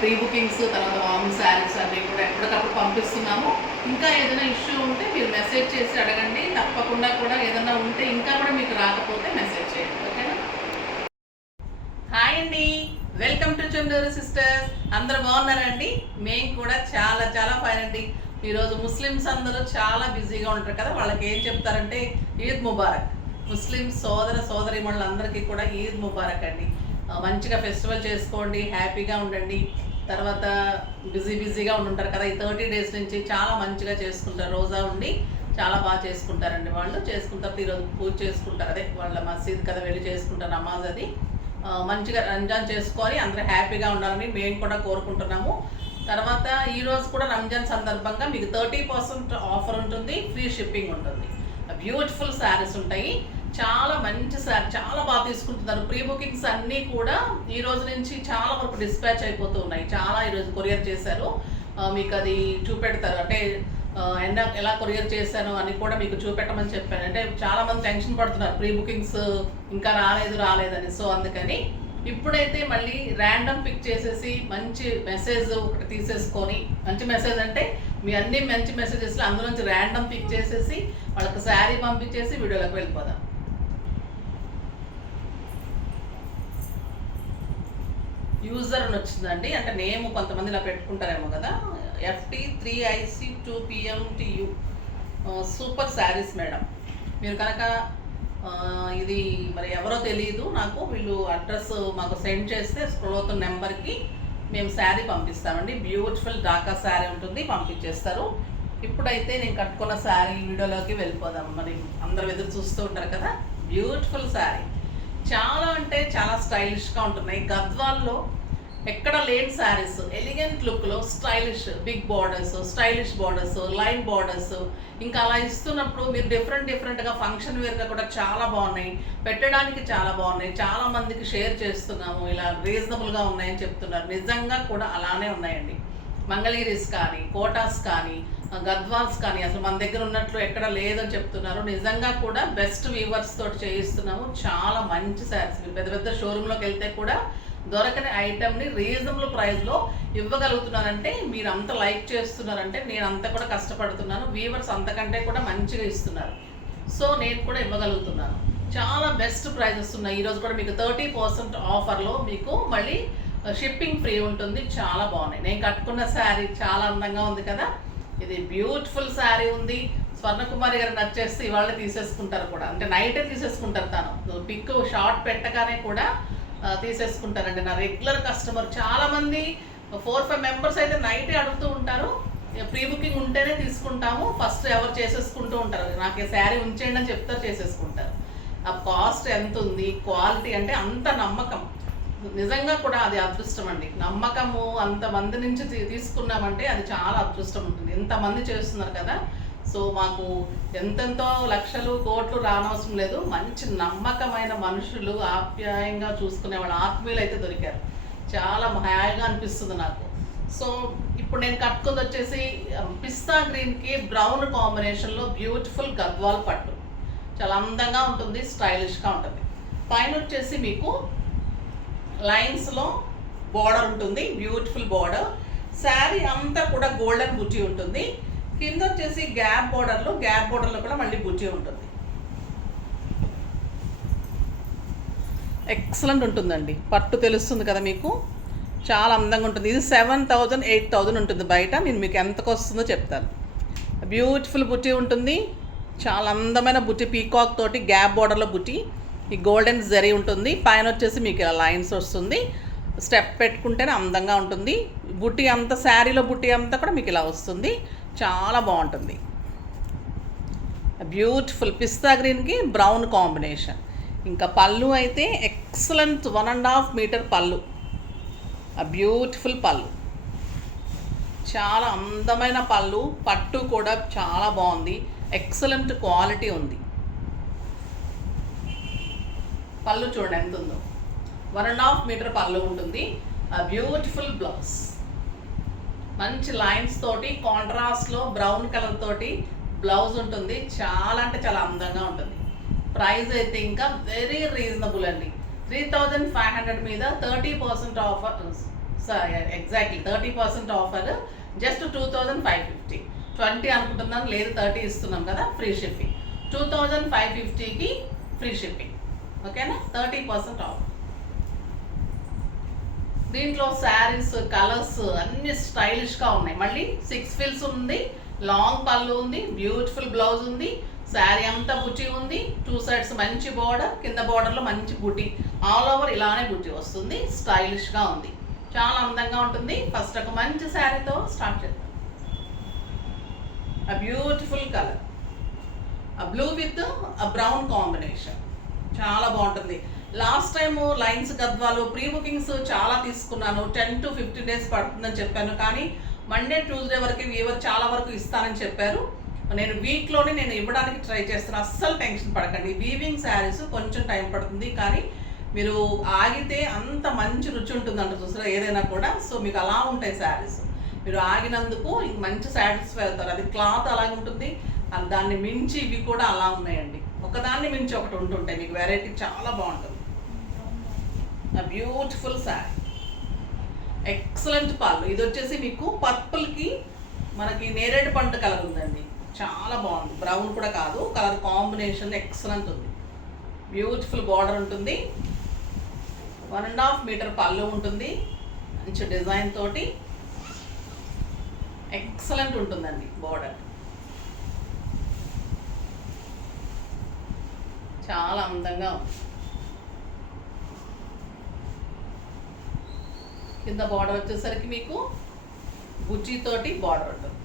Pre bookings, తర్వాత మామూలు శారీస్ అన్నీ కూడా ఎప్పటికప్పుడు పంపిస్తున్నాము. ఇంకా ఏదైనా ఇష్యూ ఉంటే మీరు మెసేజ్ చేసి అడగండి. తప్పకుండా కూడా ఏదైనా ఉంటే ఇంకా కూడా మీకు రాకపోతే మెసేజ్ చేయండి, ఓకేనా? హాయ్ అండి, వెల్కమ్ టు చందూరు సిస్టర్స్. అందరూ బాగున్నారండి? మేము కూడా చాలా చాలా ఫైన్ అండి. ఈరోజు ముస్లిమ్స్ అందరూ చాలా బిజీగా ఉంటారు కదా, వాళ్ళకి ఏం చెప్తారంటే ఈద్ ముబారక్. ముస్లిం సోదరీమణులందరికీ కూడా ఈద్ ముబారక్ అండి. మంచిగా ఫెస్టివల్ చేసుకోండి, హ్యాపీగా ఉండండి. తర్వాత బిజీగా ఉంటుంటారు కదా, ఈ 30 days నుంచి చాలా మంచిగా చేసుకుంటారు. రోజా ఉండి చాలా బాగా చేసుకుంటారండి. వాళ్ళు చేసుకుంటారు, ఈరోజు పూజ చేసుకుంటారు. అదే వాళ్ళ మసీద్ కదా వెళ్ళి చేసుకుంటారు నమాజ్. అది మంచిగా రంజాన్ చేసుకొని అందరూ హ్యాపీగా ఉండాలని మేము కూడా కోరుకుంటున్నాము. తర్వాత ఈరోజు కూడా రంజాన్ సందర్భంగా మీకు 30% ఆఫర్ ఉంటుంది, ఫ్రీ షిప్పింగ్ ఉంటుంది. బ్యూటిఫుల్ శారీస్ ఉంటాయి, చాలా మంచి శారీ, చాలా బాగా తీసుకుంటున్నారు. ప్రీ బుకింగ్స్ అన్నీ కూడా ఈ రోజు నుంచి చాలా వరకు డిస్పాచ్ అయిపోతూ ఉన్నాయి. చాలా ఈరోజు కొరియర్ చేశారు, మీకు అది చూపెడతారు. అంటే ఎలా కొరియర్ చేశాను అని కూడా మీకు చూపెట్టమని చెప్పాను. అంటే చాలామంది టెన్షన్ పడుతున్నారు ప్రీ బుకింగ్స్ ఇంకా రాలేదని. సో అందుకని ఇప్పుడైతే మళ్ళీ ర్యాండమ్ పిక్ చేసేసి మంచి మెసేజ్ ఒకటి తీసేసుకొని, మంచి మెసేజ్ అంటే మీ అన్ని మంచి మెసేజెస్లో అందులో నుంచి ర్యాండమ్ పిక్ చేసేసి వాళ్ళకి శారీ పంపించేసి వీడియోలోకి వెళ్ళిపోదాం. యూజర్ అని వచ్చిందండి, అంటే నేమ్ కొంతమంది ఇలా పెట్టుకుంటారేమో కదా. FT3IC2PMTU super saris madam. మీరు కనుక ఇది మరి ఎవరో తెలియదు నాకు, వీళ్ళు అడ్రస్ మాకు సెండ్ చేస్తే స్క్రోల్ అవుతున్న నెంబర్కి మేము శారీ పంపిస్తామండి. బ్యూటిఫుల్ డాకా శారీ ఉంటుంది, పంపించేస్తారు. ఇప్పుడైతే నేను కట్టుకున్న శారీ వీడియోలోకి వెళ్ళిపోదాం. మరి అందరు ఎదురు చూస్తూ ఉంటారు కదా. బ్యూటిఫుల్ శారీ, చాలా అంటే చాలా స్టైలిష్గా ఉంటున్నాయి. గద్వాల్లో ఎక్కడ లేని శారీస్, ఎలిగెంట్ లుక్లో stylish big borders, stylish borders, line borders, ఇంకా అలా ఇస్తున్నప్పుడు మీరు డిఫరెంట్గా ఫంక్షన్ వేర్గా కూడా చాలా బాగున్నాయి, పెట్టడానికి చాలా బాగున్నాయి. చాలా మందికి షేర్ చేస్తున్నాము, ఇలా రీజనబుల్గా ఉన్నాయని చెప్తున్నారు. నిజంగా కూడా అలానే ఉన్నాయండి. మంగళగిరీస్ కానీ, కోటాస్ కానీ, గద్వాల్స్ కానీ అసలు మన దగ్గర ఉన్నట్లు ఎక్కడ లేదని చెప్తున్నారు. నిజంగా కూడా బెస్ట్ వీవర్స్ తోటి చేయిస్తున్నాము. చాలా మంచి శారీస్, పెద్ద షోరూంలోకి వెళ్తే కూడా దొరకని ఐటమ్ని రీజనబుల్ ప్రైస్లో ఇవ్వగలుగుతున్నారంటే, మీరు అంత లైక్ చేస్తున్నారంటే నేను అంత కూడా కష్టపడుతున్నాను. వీవర్స్ అంతకంటే కూడా మంచిగా ఇస్తున్నారు. సో నేను కూడా ఇవ్వగలుగుతున్నాను. చాలా బెస్ట్ ప్రైజెస్ ఉన్నాయి. ఈరోజు కూడా మీకు 30% ఆఫర్లో మీకు మళ్ళీ షిప్పింగ్ ఫ్రీ ఉంటుంది. చాలా బాగున్నాయి. నేను కట్టుకున్న శారీ చాలా అందంగా ఉంది కదా. ఇది బ్యూటిఫుల్ శారీ ఉంది. స్వర్ణకుమారి గారు నచ్చేస్తే ఇవాళ తీసేసుకుంటారు కూడా, అంటే నైటే తీసేసుకుంటారు. తను పిక్ షార్ట్ పెట్టగానే కూడా తీసేసుకుంటారండి. నా రెగ్యులర్ కస్టమర్ చాలామంది 4-5 మెంబర్స్ అయితే నైటే అడుగుతూ ఉంటారు. ప్రీ బుకింగ్ ఉంటేనే తీసుకుంటాము, ఫస్ట్ ఎవరు చేసేసుకుంటూ ఉంటారు. నాకు ఈ శారీ ఉంచేయండి అని చెప్తారు, చేసేసుకుంటారు. ఆ కాస్ట్ ఎంత ఉంది, క్వాలిటీ అంటే అంత నమ్మకం. నిజంగా కూడా అది అదృష్టం అండి. నమ్మకము అంతమంది నుంచి తీసుకున్నామంటే అది చాలా అదృష్టం ఉంటుంది. ఇంతమంది చేస్తున్నారు కదా. సో మాకు ఎంతెంతో లక్షలు కోట్లు రానవసరం లేదు. మంచి నమ్మకమైన మనుషులు, ఆప్యాయంగా చూసుకునే వాళ్ళు, ఆత్మీయులు అయితే దొరికారు. చాలా హాయిగా అనిపిస్తుంది నాకు. సో ఇప్పుడు నేను కట్టుకుంది వచ్చేసి పిస్తా గ్రీన్కి బ్రౌన్ కాంబినేషన్లో బ్యూటిఫుల్ గద్వాల్ పట్టు. చాలా అందంగా ఉంటుంది, స్టైలిష్గా ఉంటుంది. పైన వచ్చేసి మీకు లైన్స్లో బార్డర్ ఉంటుంది, బ్యూటిఫుల్ బార్డర్. శారీ అంతా కూడా గోల్డెన్ బుటీ ఉంటుంది. కింద వచ్చేసి గ్యాప్ బోర్డర్లో కూడా మళ్ళీ బుటీ ఉంటుంది. ఎక్సలెంట్ ఉంటుందండి. పట్టు తెలుస్తుంది కదా మీకు, చాలా అందంగా ఉంటుంది. ఇది 7,000 8,000 ఉంటుంది బయట. నేను మీకు ఎంతకు వస్తుందో చెప్తాను. బ్యూటిఫుల్ బుటీ ఉంటుంది, చాలా అందమైన బుటీ, పీకాక్ తోటి గ్యాప్ బోర్డర్లో బుటీ. ఈ గోల్డెన్ జరీ ఉంటుంది. పైన వచ్చేసి మీకు ఇలా లైన్స్ వస్తుంది. స్టెప్ పెట్టుకుంటేనే అందంగా ఉంటుంది. బుటీ అంతా, శారీలో బుటీ అంతా కూడా మీకు ఇలా వస్తుంది. చాలా బాగుంటుంది. బ్యూటిఫుల్ పిస్తా గ్రీన్కి బ్రౌన్ కాంబినేషన్. ఇంకా పళ్ళు అయితే ఎక్సలెంట్ 1.5 మీటర్ పళ్ళు. ఆ బ్యూటిఫుల్ పళ్ళు, చాలా అందమైన పళ్ళు. పట్టు కూడా చాలా బాగుంది, ఎక్సలెంట్ క్వాలిటీ ఉంది. పళ్ళు చూడండి ఎంత ఉందో, 1.5 మీటర్ పళ్ళు ఉంటుంది. ఆ బ్యూటిఫుల్ బ్లౌజ్, మంచి లైన్స్ తోటి కాంట్రాస్ట్లో బ్రౌన్ కలర్ తోటి బ్లౌజ్ ఉంటుంది. చాలా అంటే చాలా అందంగా ఉంటుంది. ప్రైస్ అయితే ఇంకా వెరీ రీజనబుల్ అండి. 3,500 మీద 30% ఆఫర్, ఎగ్జాక్ట్లీ 30% ఆఫర్, జస్ట్ 2550. 20 అనుకుంటున్నాను, లేదు 30 ఇస్తున్నాం కదా, ఫ్రీ షిప్పింగ్. 2550కి ఫ్రీ షిప్పింగ్, ఓకేనా? 30% ఆఫ్. దీంట్లో శారీస్ కలర్స్ అన్ని స్టైలిష్గా ఉన్నాయి. మళ్ళీ 6 ఫిల్స్ ఉంది, లాంగ్ పళ్ళు ఉంది, బ్యూటిఫుల్ బ్లౌజ్ ఉంది, శారీ అంతా బుటీ ఉంది, 2 సైడ్స్ మంచి బోర్డర్, కింద బోర్డర్లో మంచి బుటీ, ఆల్ ఓవర్ ఇలానే బుటీ వస్తుంది, స్టైలిష్గా ఉంది, చాలా అందంగా ఉంటుంది. ఫస్ట్ ఒక మంచి శారీతో స్టార్ట్ చేద్దాం. ఆ బ్యూటిఫుల్ కలర్, ఆ బ్లూ విత్ ఆ బ్రౌన్ కాంబినేషన్, చాలా బాగుంటుంది. Last time lines Gadwal pre bookings చాలా తీసుకున్నాను, 10 to 15 డేస్ పడుతుందని చెప్పాను, కానీ మండే ట్యూస్డే వరకు వీవర్ చాలా వరకు ఇస్తానని చెప్పారు. నేను వీక్లోనే నేను ఇవ్వడానికి ట్రై చేస్తాను, అస్సలు టెన్షన్ పడకండి. వీవింగ్ శారీస్ కొంచెం టైం పడుతుంది, కానీ మీరు ఆగితే అంత మంచి రుచి ఉంటుందంట చూసారా ఏదైనా కూడా. సో మీకు అలా ఉంటాయి శారీస్, మీరు ఆగినందుకు మంచి సాటిస్ఫై అవుతారు. అది క్లాత్ అలాగే ఉంటుంది, దాన్ని మించి ఇవి కూడా అలా ఉన్నాయండి, ఒకదాన్ని మించి ఒకటి ఉంటుంటాయి, మీకు వెరైటీ చాలా బాగుంటుంది. బ్యూటిఫుల్ శారీ, ఎక్సలెంట్ పళ్ళు. ఇది వచ్చేసి మీకు పర్పుల్కి మనకి నేరేడు పండు కలర్ ఉందండి, చాలా బాగుంది. బ్రౌన్ కూడా కాదు, కలర్ కాంబినేషన్ ఎక్సలెంట్ ఉంది. బ్యూటిఫుల్ బార్డర్ ఉంటుంది, 1.5 మీటర్ పళ్ళు ఉంటుంది, మంచి డిజైన్ తోటి ఎక్సలెంట్ ఉంటుందండి బార్డర్, చాలా అందంగా ఉంది. కింద బార్డర్ వచ్చేసరికి మీకు బుజ్జితోటి బార్డర్ ఉంటుంది,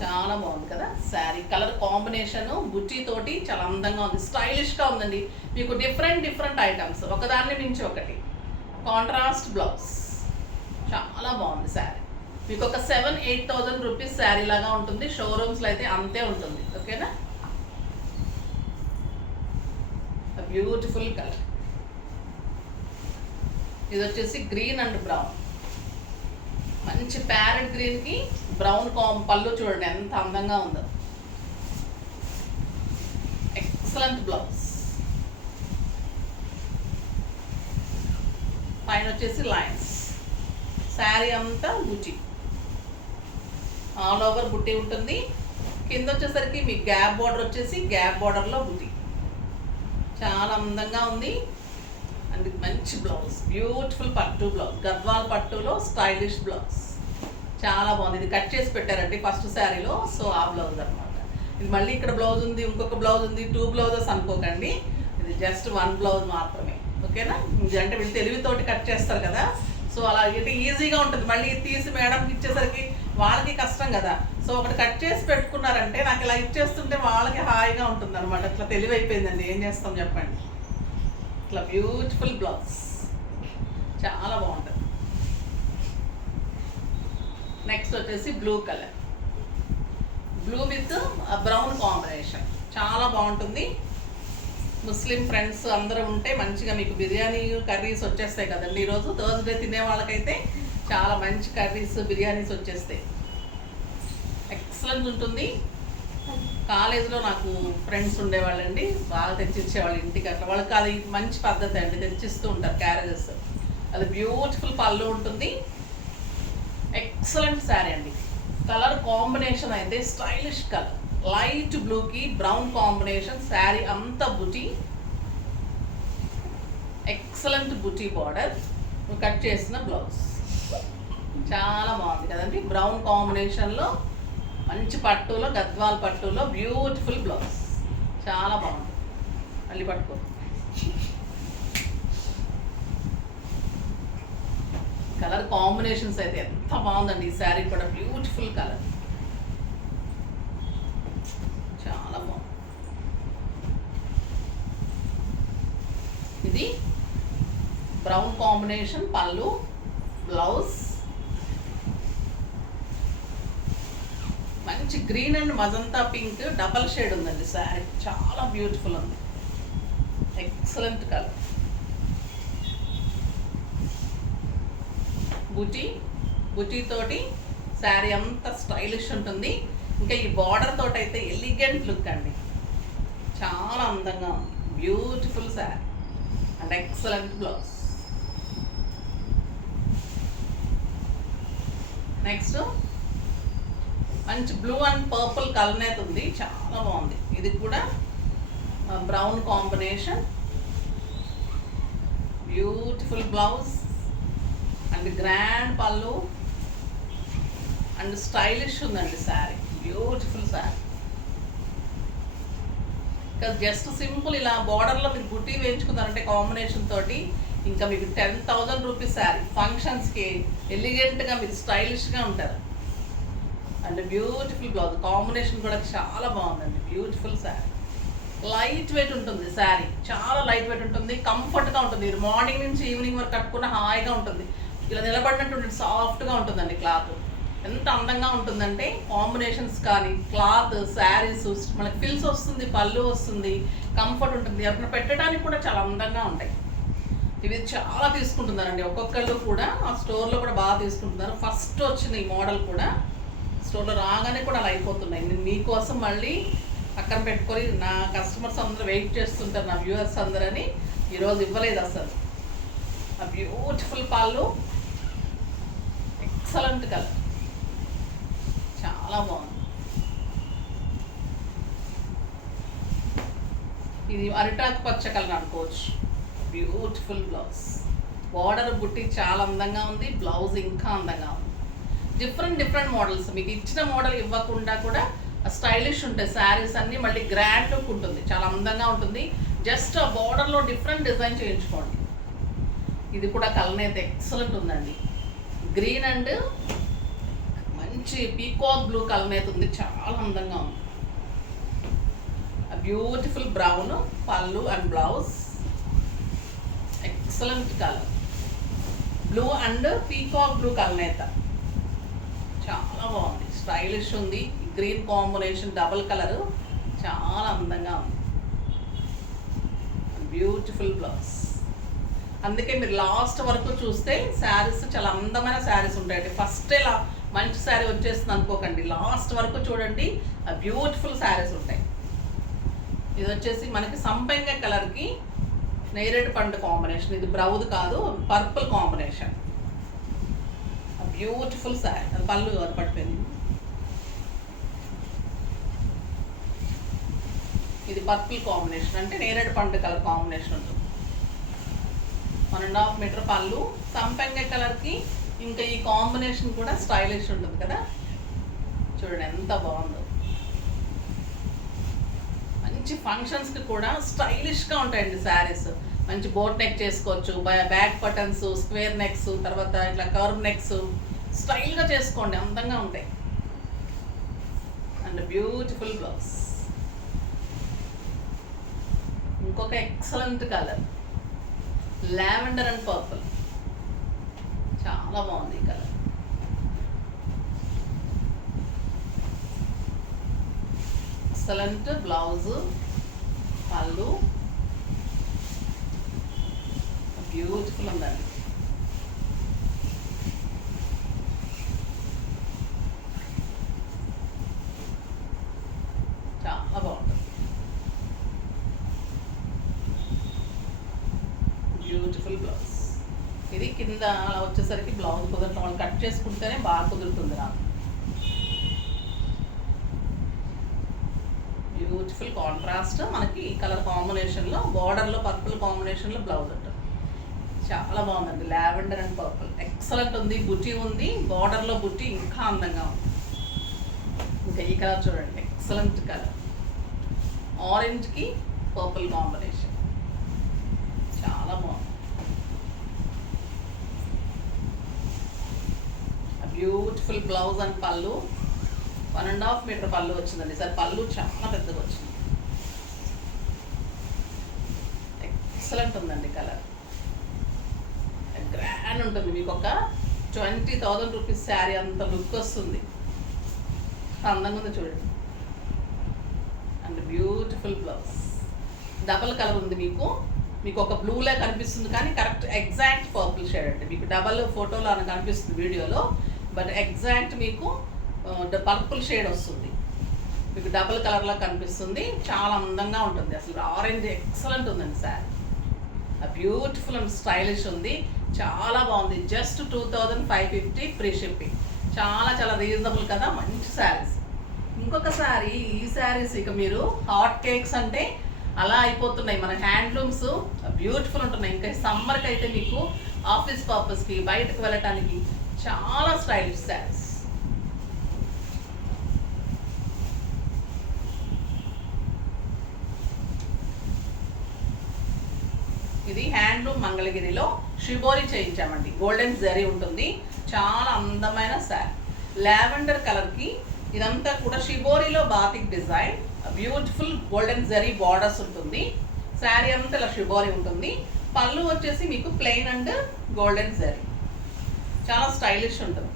చాలా బాగుంది కదా శారీ. కలర్ కాంబినేషన్ బుజ్జితోటి చాలా అందంగా ఉంది, స్టైలిష్గా ఉందండి. మీకు డిఫరెంట్ ఐటమ్స్, ఒకదాన్ని మించి ఒకటి. కాంట్రాస్ట్ బ్లౌజ్, చాలా బాగుంది శారీ. మీకు ఒక 7,000-8,000 రూపీస్ శారీ లాగా ఉంటుంది, షోరూమ్స్లో అయితే అంతే ఉంటుంది, ఓకేనా? Beautiful colour. ఇది వచ్చేసి గ్రీన్ అండ్ బ్రౌన్, మంచి ప్యారెట్ గ్రీన్కి బ్రౌన్ పళ్ళు చూడండి ఎంత అందంగా ఉందో, ఎక్సలెంట్ బ్లౌజ్. పైన వచ్చేసి లైన్స్, శారీ అంతా బుట్టి, ఆల్ ఓవర్ బుట్టి ఉంటుంది. కింద వచ్చేసరికి మీ గ్యాప్ బార్డర్ వచ్చేసి గ్యాప్ బార్డర్లో బుట్టి, చాలా అందంగా ఉంది. అండ్ మంచి బ్లౌజ్, బ్యూటిఫుల్ పట్టు బ్లౌజ్, గద్వాల్ పట్టులో స్టైలిష్ బ్లౌజ్, చాలా బాగుంది. ఇది కట్ చేసి పెట్టారండి ఫస్ట్ శారీలో, సో ఆ బ్లౌజ్ అనమాట. ఇది మళ్ళీ ఇక్కడ బ్లౌజ్ ఉంది, ఇంకొక బ్లౌజ్ ఉంది, 2 బ్లౌజెస్ అనుకోకండి, ఇది జస్ట్ 1 బ్లౌజ్ మాత్రమే, ఓకేనా? ఇది అంటే వీళ్ళు తెలివితోటి కట్ చేస్తారు కదా, సో అలా అయితే ఈజీగా ఉంటుంది. మళ్ళీ తీసి మేడంకి ఇచ్చేసరికి వాళ్ళకి కష్టం కదా, సో ఒకటి కట్ చేసి పెట్టుకున్నారంటే నాకు ఇలా ఇచ్చేస్తుంటే వాళ్ళకి హాయిగా ఉంటుంది అనమాట. ఇట్లా తెలివైపోయిందండి, ఏం చేస్తాం చెప్పండి. ఇట్లా బ్యూటిఫుల్ బ్లౌజ్, చాలా బాగుంటుంది. నెక్స్ట్ వచ్చేసి blue colour, blue with brown combination, చాలా బాగుంటుంది. ముస్లిం ఫ్రెండ్స్ అందరూ ఉంటే మంచిగా మీకు బిర్యానీ కర్రీస్ వచ్చేస్తాయి కదండి. ఈరోజు థర్స్డే తినే వాళ్ళకైతే చాలా మంచి కర్రీస్ బిర్యానీస్ వచ్చేస్తాయి, ఎక్సలెంట్ ఉంటుంది. కాలేజీలో నాకు ఫ్రెండ్స్ ఉండేవాళ్ళండి, బాగా తెచ్చిచ్చేవాళ్ళు ఇంటికి, అట్లా వాళ్ళకి అది మంచి పద్ధతి అండి, తెచ్చిస్తూ ఉంటారు క్యారేజెస్. అది బ్యూటిఫుల్ పళ్ళు ఉంటుంది, ఎక్సలెంట్ శారీ అండి. కలర్ కాంబినేషన్ అయితే స్టైలిష్ కలర్, లైట్ బ్లూకి బ్రౌన్ కాంబినేషన్, శారీ అంతా బుటీ, ఎక్సలెంట్ బుటీ బార్డర్, కట్ చేసిన బ్లౌజ్, చాలా బాగుంది కదండి. బ్రౌన్ కాంబినేషన్లో మంచి పట్టులో, గద్వాల్ పట్టులో బ్యూటిఫుల్ బ్లౌజ్, చాలా బాగుంది. మళ్ళీ పట్టుకో, కలర్ కాంబినేషన్స్ అయితే ఎంత బాగుందండి. ఈ శారీ కూడా బ్యూటిఫుల్ కలర్, చాలా బాగుంది. ఇది బ్రౌన్ కాంబినేషన్ పళ్ళు, బ్లౌజ్ మంచి green and magenta pink double shade ఉందండి శారీ, చాలా బ్యూటిఫుల్ ఉంది, ఎక్సలెంట్ కలర్. బుటీ తోటి శారీ అంతా స్టైలిష్ ఉంటుంది. ఇంకా ఈ బార్డర్ తోటి అయితే ఎలిగెంట్ లుక్ అండి, చాలా అందంగా ఉంది. Beautiful sari and excellent blouse, next మంచి బ్లూ అండ్ పర్పుల్ కలర్ ఉంది, చాలా బాగుంది. ఇది కూడా brown combination, beautiful blouse and grand పళ్ళు అండ్ స్టైలిష్ ఉందండి శారీ, బ్యూటిఫుల్ శారీ. ఇంకా జస్ట్ సింపుల్ ఇలా బార్డర్లో మీరు బుట్టి వేయించుకున్నారంటే కాంబినేషన్ తోటి ఇంకా మీకు 10,000 రూపీస్ శారీ. ఫంక్షన్స్కి ఎలిగెంట్గా మీరు స్టైలిష్గా ఉంటారు. అండ్ బ్యూటిఫుల్ బ్లౌజ్ కాంబినేషన్ కూడా చాలా బాగుందండి, బ్యూటిఫుల్ శారీ. లైట్ వెయిట్ ఉంటుంది శారీ, చాలా లైట్ వెయిట్ ఉంటుంది, కంఫర్ట్గా ఉంటుంది. మీరు మార్నింగ్ నుంచి ఈవినింగ్ వరకు కట్టుకున్న హాయిగా ఉంటుంది. ఇలా నిలబడినట్టు ఉంటుంది, సాఫ్ట్గా ఉంటుందండి క్లాత్. ఎంత అందంగా ఉంటుందంటే కాంబినేషన్స్ కానీ క్లాత్ శారీస్ మనకి ఫిల్స్ వస్తుంది, పళ్ళు వస్తుంది, కంఫర్ట్ ఉంటుంది. అక్కడ పెట్టడానికి కూడా చాలా అందంగా ఉంటాయి. ఇవి చాలా తీసుకుంటున్నారండి ఒక్కొక్కళ్ళు కూడా, ఆ స్టోర్లో కూడా బాగా తీసుకుంటున్నారు. ఫస్ట్ వచ్చిన ఈ మోడల్ కూడా స్టోర్లో రాగానే కూడా అలా అయిపోతున్నాయి. నేను మీకోసం మళ్ళీ పక్కన పెట్టుకొని నా కస్టమర్స్ అందరూ వెయిట్ చేస్తుంటారు, నా వ్యూవర్స్ అందరని ఈరోజు ఇవ్వలేదు అసలు. ఆ బ్యూటిఫుల్ పళ్ళు, ఎక్సలెంట్ కలర్, చాలా బాగుంది. ఇది అరిటాకు పచ్చ కలర్ అనుకోవచ్చు. బ్యూటిఫుల్ బ్లౌజ్, బార్డర్ బుట్టి చాలా అందంగా ఉంది, బ్లౌజ్ ఇంకా అందంగా ఉంది. డిఫరెంట్ మోడల్స్, మీకు ఇచ్చిన మోడల్ ఇవ్వకుండా కూడా స్టైలిష్ ఉంటాయి శారీస్ అన్నీ. మళ్ళీ గ్రాండ్ లుక్ ఉంటుంది, చాలా అందంగా ఉంటుంది. జస్ట్ ఆ బార్డర్లో డిఫరెంట్ డిజైన్ చేయించుకోండి. ఇది కూడా కలర్ అయితే ఎక్సలెంట్ ఉందండి, గ్రీన్ అండ్ మంచి పీకాక్ బ్లూ కలర్ అయితే ఉంది, చాలా అందంగా ఉంది. బ్యూటిఫుల్ బ్రౌన్ పళ్ళు and blouse, excellent colour, blue and peacock blue colour అయితే చాలా బాగుంది, స్టైలిష్ ఉంది. గ్రీన్ కాంబినేషన్ డబుల్ కలర్, చాలా అందంగా ఉంది. Beautiful blouse. అందుకే మీరు లాస్ట్ వరకు చూస్తే శారీస్ చాలా అందమైన శారీస్ ఉంటాయండి. ఫస్ట్ ఇలా మంచి శారీ వచ్చేస్తుంది అనుకోకండి, లాస్ట్ వరకు చూడండి, బ్యూటిఫుల్ శారీస్ ఉంటాయి. ఇది వచ్చేసి మనకి సంపెంగ కలర్కి నేరేడు పండు కాంబినేషన్. ఇది బ్రౌన్ కాదు, పర్పుల్ కాంబినేషన్, బ్యూటిఫుల్ శారీ. అది పళ్ళు అది పడిపోయింది. ఇది పర్పుల్ కాంబినేషన్, అంటే నేరేడు పండు కలర్ కాంబినేషన్ ఉంటుంది. 1.5 మీటర్ పళ్ళు, సంపెంగ కలర్కి ఇంకా ఈ కాంబినేషన్ కూడా స్టైలిష్ ఉంటుంది కదా. చూడండి ఎంత బాగుందో. మంచి ఫంక్షన్స్కి కూడా స్టైలిష్గా ఉంటాయండి శారీస్. మంచి బోట్ నెక్ చేసుకోవచ్చు, బ్యాక్ బటన్స్, స్క్వేర్ నెక్స్, తర్వాత ఇట్లా కర్వ్ నెక్స్ స్టైల్గా చేసుకోండి, అందంగా ఉంటాయి. And beautiful blouse. ఇంకొక excellent colour, lavender and purple, చాలా బాగుంది ఈ కలర్. ఎక్సలెంట్ బ్లౌజ్, పళ్ళు బ్యూటిఫుల్ ఉందండి. చాలా బాగుంటుంది, బ్యూటిఫుల్ బ్లౌజ్. ఇది కింద అలా వచ్చేసరికి బ్లౌజ్ కుదరటం, వాళ్ళు కట్ చేసుకుంటేనే బాగా కుదురుతుంది నాకు. బ్యూటిఫుల్ కాంట్రాస్ట్, మనకి ఈ కలర్ కాంబినేషన్లో బార్డర్లో పర్పుల్ కాంబినేషన్లో బ్లౌజ్ ఉంటుంది, చాలా బాగుందండి. లావెండర్ అండ్ పర్పుల్ ఎక్సలెంట్ ఉంది, బుట్టి ఉంది, బార్డర్లో బుట్టి ఇంకా అందంగా ఉంది. ఇంకా ఈ కలర్ చూడండి, ఎక్సలెంట్ కలర్, ఆరెంజ్కి పర్పుల్ కాంబినేషన్, చాలా బాగుంది. బ్యూటిఫుల్ బ్లౌజ్ అండ్ పళ్ళు, 1.5 మీటర్ పళ్ళు వచ్చిందండి. సార్ పళ్ళు చాలా పెద్దగా వచ్చింది, ఎక్సలెంట్ ఉందండి కలర్, గ్రాండ్ ఉంటుంది. మీకు ఒక 20,000 రూపీస్ శారీ అంత లుక్ వస్తుంది, అందంగా ఉంది చూడండి. And beautiful blouse, double colour ఉంది. మీకు ఒక బ్లూలా కనిపిస్తుంది కానీ కరెక్ట్ ఎగ్జాక్ట్ పర్పుల్ షేడ్ అండి. మీకు డబల్ ఫోటోలో అని కనిపిస్తుంది వీడియోలో, బట్ ఎగ్జాక్ట్ మీకు పర్పుల్ షేడ్ వస్తుంది, మీకు డబుల్ కలర్లా కనిపిస్తుంది, చాలా అందంగా ఉంటుంది. అసలు ఆరెంజ్ ఎక్సలెంట్ ఉందండి శారీ, బ్యూటిఫుల్ అండ్ స్టైలిష్ ఉంది, చాలా బాగుంది. జస్ట్ 2,550 ఫ్రీ షిప్పింగ్, చాలా చాలా రీజనబుల్ కదా, మంచి శారీస్. ఇంకొక శారీ, ఈ శారీస్ ఇక మీరు హాట్ కేక్స్ అంటే అలా అయిపోతున్నాయి మన హ్యాండ్లూమ్స్, బ్యూటిఫుల్ ఉంటున్నాయి. ఇంకా సమ్మర్కి అయితే మీకు ఆఫీస్ పర్పస్కి బయటకు వెళ్ళటానికి చాలా స్టైలిష్ శారీస్. ఇది హ్యాండ్లూమ్ మంగళగిరిలో షిబోరి చేయించామండి. గోల్డెన్ జరీ ఉంటుంది, చాలా అందమైన శారీ. లావెండర్ కలర్కి ఇదంతా కూడా షిబోరిలో batik design, beautiful golden zari borders ఉంటుంది. శారీ అంతా ఇలా షిబోరి ఉంటుంది. పళ్ళు వచ్చేసి మీకు ప్లెయిన్ అండ్ గోల్డెన్ జరీ, చాలా స్టైలిష్ ఉంటుంది.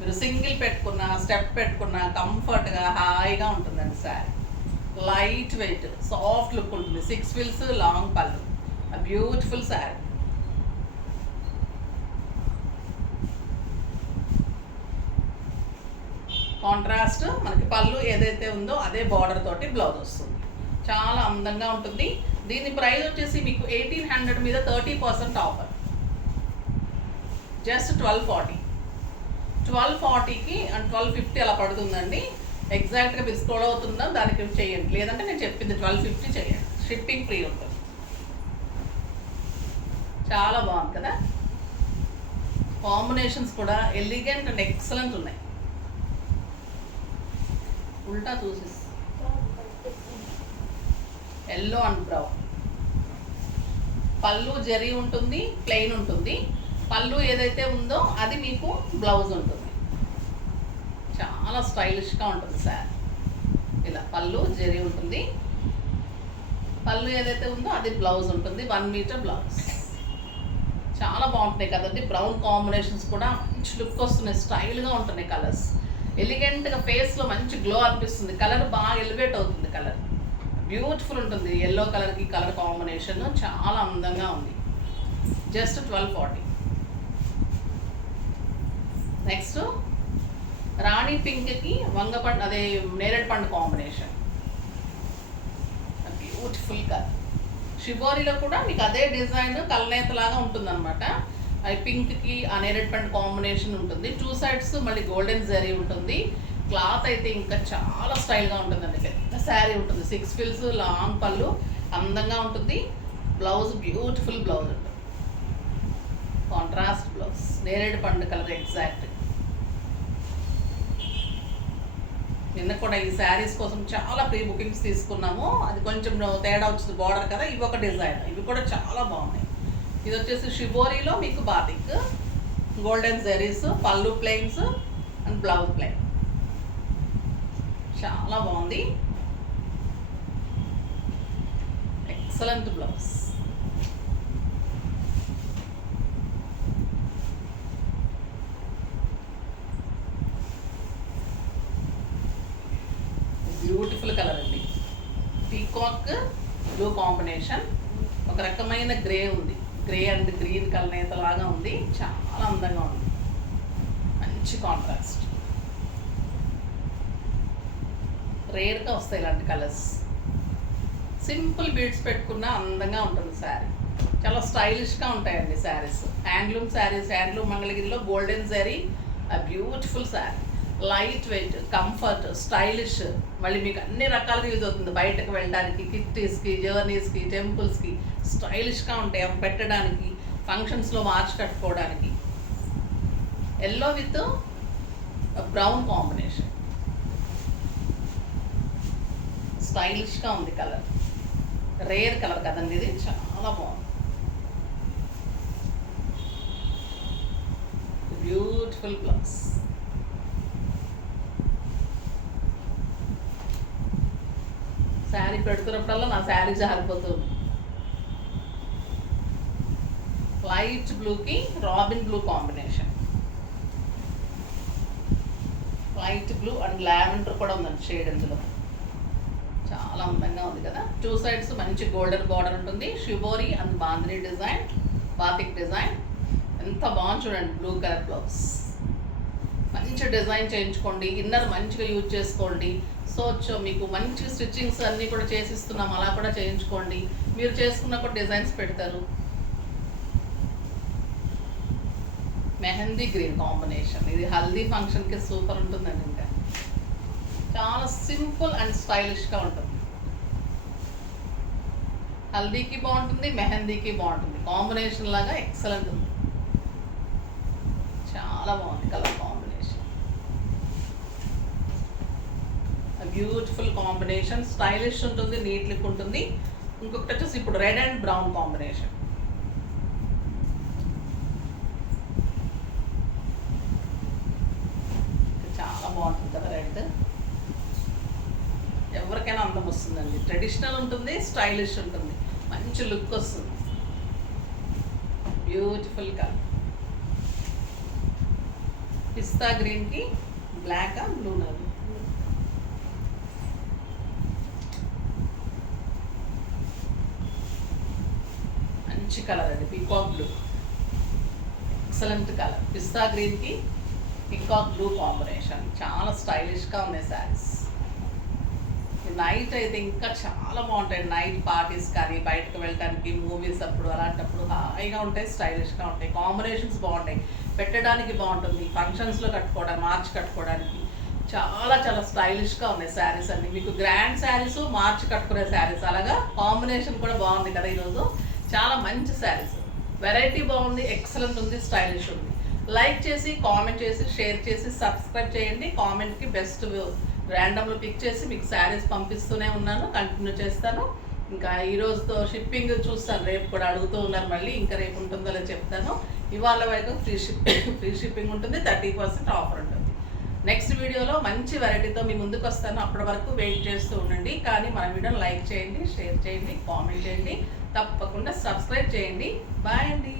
మీరు సింగిల్ పెట్టుకున్న, స్టెప్ పెట్టుకున్న కంఫర్ట్గా హాయిగా ఉంటుందండి sari. Light weight, soft look ఉంటుంది. 6 ఫిల్స్ లాంగ్ పళ్ళు, బ్యూటిఫుల్ శారీ. కాంట్రాస్ట్ మనకి పళ్ళు ఏదైతే ఉందో అదే బార్డర్ తోటి బ్లౌజ్ వస్తుంది, చాలా అందంగా ఉంటుంది. దీని ప్రైస్ వచ్చేసి మీకు 1800 మీద 30% ఆఫర్, జస్ట్ 1240. 1240కి అండ్ 1250 అలా పడుతుందండి. ఎగ్జాక్ట్గా మీరు స్క్రోల్ అవుతుందా దానికి చేయండి, లేదంటే నేను చెప్పింది 1250 చేయండి. షిప్పింగ్ ఫ్రీ ఉంటుంది. చాలా బాగుంది కదా, కాంబినేషన్స్ కూడా ఎలిగెంట్ అండ్ ఎక్సలెంట్ ఉన్నాయి. ఉల్టా చూసి ఎల్లో అండ్ బ్రౌన్. పళ్ళు జరీ ఉంటుంది, ప్లెయిన్ ఉంటుంది. పళ్ళు ఏదైతే ఉందో అది మీకు బ్లౌజ్ ఉంటుంది, చాలా స్టైలిష్గా ఉంటుంది సార్. ఇలా పళ్ళు జరీ ఉంటుంది, పళ్ళు ఏదైతే ఉందో అది బ్లౌజ్ ఉంటుంది. 1 మీటర్ బ్లౌజ్, చాలా బాగుంటున్నాయి కదండి. బ్రౌన్ కాంబినేషన్స్ కూడా మంచి లుక్ వస్తున్నాయి, స్టైల్గా ఉంటున్నాయి కలర్స్. ఎలిగెంట్గా ఫేస్లో మంచి గ్లో అనిపిస్తుంది. కలర్ బాగా ఎలివేట్ అవుతుంది, కలర్ బ్యూటిఫుల్ ఉంటుంది. ఎల్లో కలర్కి కలర్ కాంబినేషన్ చాలా అందంగా ఉంది. జస్ట్ 1240. నెక్స్ట్ రాణి పింక్కి వంగపండు, అదే నేరేడు పండు కాంబినేషన్, బ్యూటిఫుల్ కలర్. షిబోరిలో కూడా మీకు అదే డిజైన్ కలనేతలాగా ఉంటుంది అనమాట. అది పింక్కి ఆ నేరేడు పండు కాంబినేషన్ ఉంటుంది. 2 సైడ్స్ మళ్ళీ గోల్డెన్ జరీ ఉంటుంది. క్లాత్ అయితే ఇంకా చాలా స్టైల్గా ఉంటుందండి. పెద్ద శారీ ఉంటుంది, 6 ఫిల్స్ లాంగ్ పళ్ళు, అందంగా ఉంటుంది. బ్లౌజ్ బ్యూటిఫుల్ బ్లౌజ్ ఉంటుంది, కాంట్రాస్ట్ బ్లౌజ్, నేరేడు పండు కలర్ ఎగ్జాక్ట్. నిన్న కూడా ఈ శారీస్ కోసం చాలా ప్రీ బుకింగ్స్ తీసుకున్నాము. అది కొంచెం తేడా వచ్చింది బార్డర్ కదా. ఇవి ఒక డిజైన్, ఇవి కూడా చాలా బాగున్నాయి. ఇది వచ్చేసి షిబోరిలో మీకు బాతిక్, గోల్డెన్ జెరీస్, పళ్ళు ప్లెయిన్స్ అండ్ బ్లౌజ్ ప్లెయిన్, చాలా బాగుంది. Excellent blouse. బ్యూటిఫుల్ కలర్ అండి. పీకాక్ బ్లూ కాంబినేషన్, ఒక రకమైన గ్రే ఉంది, గ్రే అండ్ గ్రీన్ కలనేత లాగా ఉంది, చాలా అందంగా ఉంది. మంచి కాంట్రాస్ట్, రేర్గా వస్తాయి ఇలాంటి కలర్స్. సింపుల్ బీడ్స్ పెట్టుకున్న అందంగా ఉంటుంది శారీ, చాలా స్టైలిష్గా ఉంటాయండి శారీస్. హ్యాండ్లూమ్ శారీస్, హ్యాండ్లూమ్ మంగళగిరిలో golden sari, beautiful sari. Light weight, comfort, stylish. మళ్ళీ మీకు అన్ని రకాలుగా యూజ్ అవుతుంది. బయటకు వెళ్ళడానికి, కిట్టీస్కి, జర్నీస్కి, టెంపుల్స్కి స్టైలిష్గా ఉంటాయి. అవి పెట్టడానికి, ఫంక్షన్స్లో మార్చి కట్టుకోవడానికి. ఎల్లో విత్ బ్రౌన్ కాంబినేషన్, స్టైలిష్గా ఉంది కలర్. రేర్ కలర్ కదండి ఇది, చాలా బాగుంది. Beautiful blouse. శారీ పెడుతున్నప్పుడల్లా నా శారీ జారిపోతుంది. లైట్ బ్లూకి robin blue combination, light blue and lavender కూడా ఉందండి షేడ్ ఇందులో, చాలా అందంగా ఉంది కదా. 2 సైడ్స్ మంచి గోల్డెన్ బార్డర్ ఉంటుంది. షిబోరి అండ్ బాంద్రీ డిజైన్, బాతిక్ డిజైన్, ఎంత బాగుంది చూడండి. బ్లూ కలర్ బ్లౌజ్, మంచి డిజైన్ చేయించుకోండి. ఇన్నర్ మంచిగా యూజ్ చేసుకోండి. సో మీకు మంచి స్టిచ్చింగ్స్ అన్నీ కూడా చేసిస్తున్నాం, అలా కూడా చేయించుకోండి. మీరు చేసుకున్నప్పుడు డిజైన్స్ పెడతారు. Mehndi green combination. ఇది హల్దీ ఫంక్షన్కి సూపర్ ఉంటుందండి. ఇంకా చాలా సింపుల్ అండ్ స్టైలిష్గా ఉంటుంది. హల్దీకి బాగుంటుంది, మెహందీకి బాగుంటుంది. కాంబినేషన్ లాగా ఎక్సలెంట్ ఉంది. చాలా బాగుంది colour combination. Beautiful combination, stylish ఉంటుంది, నీట్ లుక్ ఉంటుంది. ఇంకొకటి వచ్చేసి ఇప్పుడు రెడ్ అండ్ బ్రౌన్ కాంబినేషన్. చాలా బాగుంటుంది కదా రెడ్. ఎవరికైనా అందం వస్తుందండి. ట్రెడిషనల్ ఉంటుంది, స్టైలిష్ ఉంటుంది, మంచి లుక్ వస్తుంది. Beautiful colour. పిస్తా గ్రీన్కి బ్లాక్ బ్లూ నది. మంచి కలర్ అండి, పీకాక్ బ్లూ. Excellent colour. పిస్తా గ్రీన్కి పీకాక్ బ్లూ కాంబినేషన్. చాలా స్టైలిష్గా ఉన్నాయి శారీస్. నైట్ అయితే ఇంకా చాలా బాగుంటాయి. నైట్ పార్టీస్ కానీ, బయటకు వెళ్ళడానికి, మూవీస్ అప్పుడు, అలాంటప్పుడు హాయిగా ఉంటాయి, స్టైలిష్గా ఉంటాయి. కాంబినేషన్స్ బాగుంటాయి, పెట్టడానికి బాగుంటుంది, ఫంక్షన్స్లో కట్టుకోవడానికి, మార్చి కట్టుకోవడానికి చాలా చాలా స్టైలిష్గా ఉన్నాయి శారీస్ అన్ని. మీకు గ్రాండ్ శారీస్, మార్చి కట్టుకునే శారీస్, అలాగా కాంబినేషన్ కూడా బాగుంది కదా ఈరోజు. చాలా మంచి శారీస్, వెరైటీ బాగుంది, ఎక్సలెంట్ ఉంది, స్టైలిష్ ఉంది. లైక్ చేసి, కామెంట్ చేసి, షేర్ చేసి, సబ్స్క్రైబ్ చేయండి. కామెంట్కి బెస్ట్ ర్యాండమ్లో పిక్ చేసి మీకు శారీస్ పంపిస్తూనే ఉన్నాను, కంటిన్యూ చేస్తాను. ఇంకా ఈరోజుతో షిప్పింగ్ చూస్తాను, రేపు కూడా అడుగుతూ ఉన్నారు మళ్ళీ. ఇంకా రేపు ఉంటుందో లేదో చెప్తాను. ఇవాళ వరకు ఫ్రీ షిప్పింగ్ ఉంటుంది, 30% ఆఫర్ ఉంటుంది. నెక్స్ట్ వీడియోలో మంచి వెరైటీతో మీ ముందుకు వస్తాను. అప్పటి వరకు వెయిట్ చేస్తూ ఉండండి. కానీ మన వీడియోని లైక్ చేయండి, షేర్ చేయండి, కామెంట్ చేయండి, తప్పకుండా సబ్స్క్రైబ్ చేయండి. బాయ్ అండి.